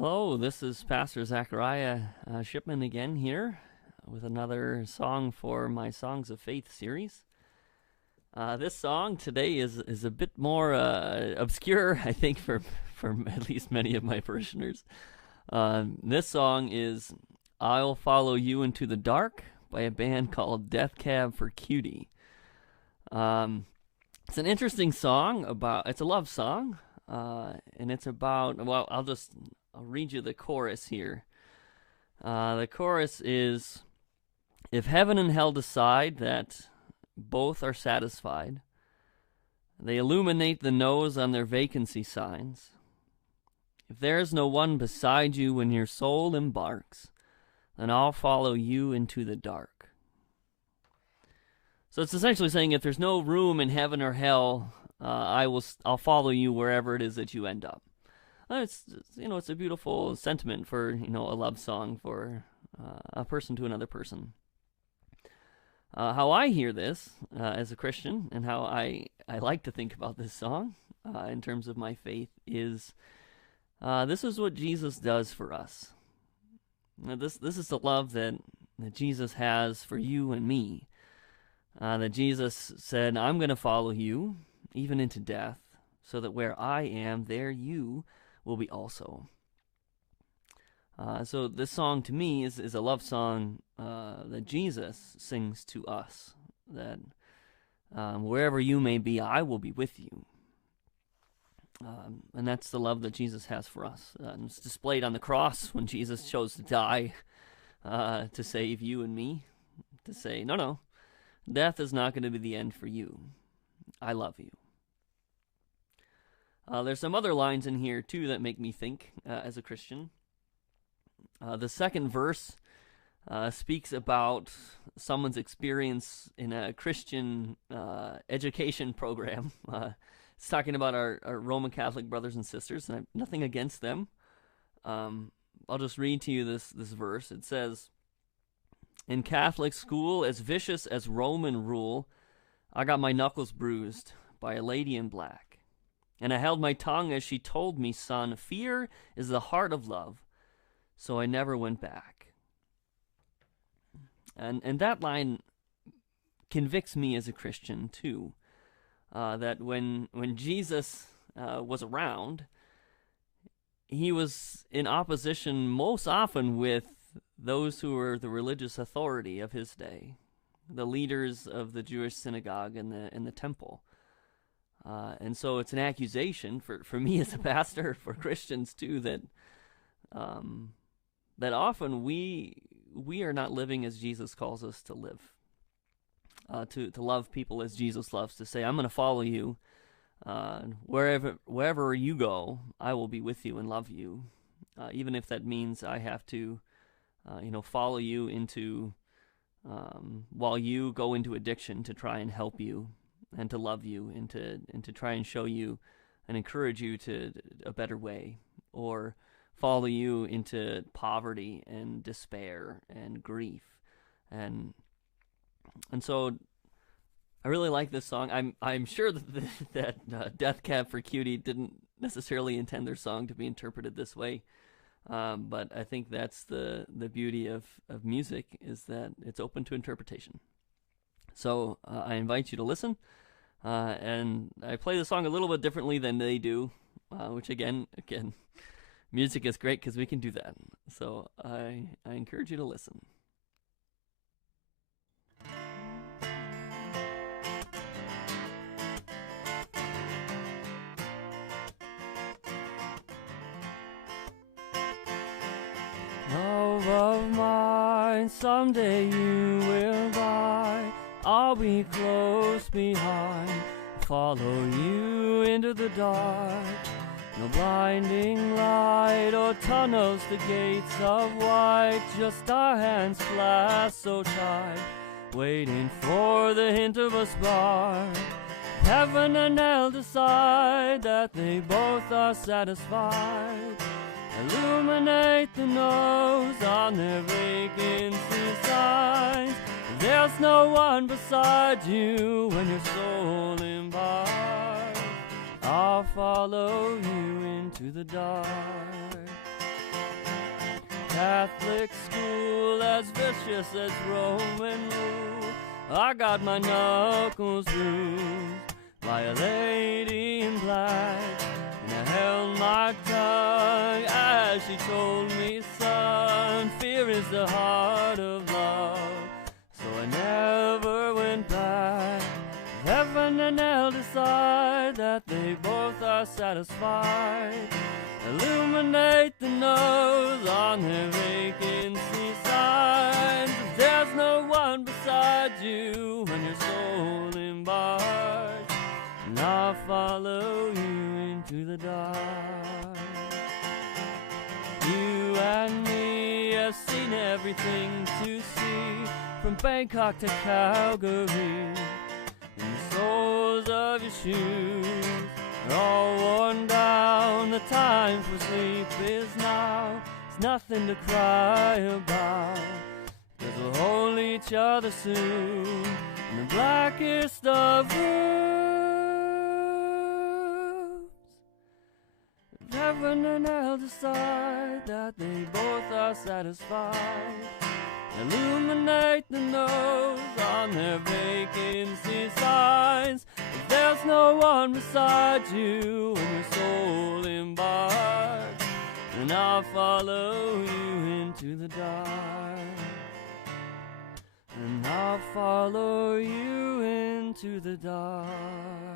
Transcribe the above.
Hello, this is Pastor Zachariah Shipman again here with another song for my Songs of Faith series. This song today is a bit more obscure, I think, for at least many of my parishioners. This song is I'll Follow You Into the Dark by a band called Death Cab for Cutie. It's an interesting song it's a love song, and it's about, I'll read you the chorus here. The chorus is, if heaven and hell decide that both are satisfied, they illuminate the nose on their vacancy signs. If there is no one beside you when your soul embarks, then I'll follow you into the dark. So it's essentially saying if there's no room in heaven or hell, I'll follow you wherever it is that you end up. It's a beautiful sentiment for a love song for a person to another person. How I hear this as a Christian, and how I like to think about this song in terms of my faith, is this is what Jesus does for us. This is the love that Jesus has for you and me. That Jesus said, I'm going to follow you, even into death, so that where I am, there you will be also. So this song to me is a love song that Jesus sings to us, that wherever you may be, I will be with you. And that's the love that Jesus has for us. And it's displayed on the cross when Jesus chose to die to save you and me, to say, no, death is not going to be the end for you. I love you. There's some other lines in here, too, that make me think as a Christian. The second verse speaks about someone's experience in a Christian education program. It's talking about our Roman Catholic brothers and sisters, and I have nothing against them. I'll just read to you this verse. It says, in Catholic school, as vicious as Roman rule, I got my knuckles bruised by a lady in black. And I held my tongue as she told me, son, fear is the heart of love. So I never went back. And that line convicts me as a Christian, too. That when Jesus was around, he was in opposition most often with those who were the religious authority of his day, the leaders of the Jewish synagogue and the temple. And so it's an accusation for me as a pastor, for Christians too, that often we are not living as Jesus calls us to live, to love people as Jesus loves, to say, I'm going to follow you. Wherever you go, I will be with you and love you, even if that means I have to follow you into, while you go into addiction, to try and help you and to love you and to try and show you and encourage you to a better way, or follow you into poverty and despair and grief. And so I really like this song. I'm sure that Death Cab for Cutie didn't necessarily intend their song to be interpreted this way. But I think that's the beauty of music, is that it's open to interpretation. So I invite you to listen. And I play the song a little bit differently than they do, which again, music is great because we can do that. So I encourage you to listen. Love of mine, someday you will die. I'll be close behind, follow you into the dark. No blinding light or tunnels, the gates of white, just our hands clasped so tight, waiting for the hint of a spark. Heaven and hell decide that they both are satisfied. Illuminate the nose on their vacancy signs. There's no one beside you when your soul embarks. I'll follow you into the dark. Catholic school, as vicious as Roman rule. I got my knuckles bruised by a lady in black, and I held my tongue as she told me, son, fear is the heart of love. So I never went back. Heaven and hell decide that they both are satisfied. Illuminate the nose on their vacancy signs. There's no one beside you when your soul embarks, and I'll follow you into the dark. You and me have seen everything to see, from Bangkok to Calgary, and the soles of your shoes are all worn down. The time for sleep is now. It's nothing to cry about, 'cause we'll hold each other soon in the blackest of rooms. If heaven and hell decide that they both are satisfied, illuminate the nose on their vacancy signs. If there's no one beside you when your soul embarks, then I'll follow you into the dark. And I'll follow you into the dark.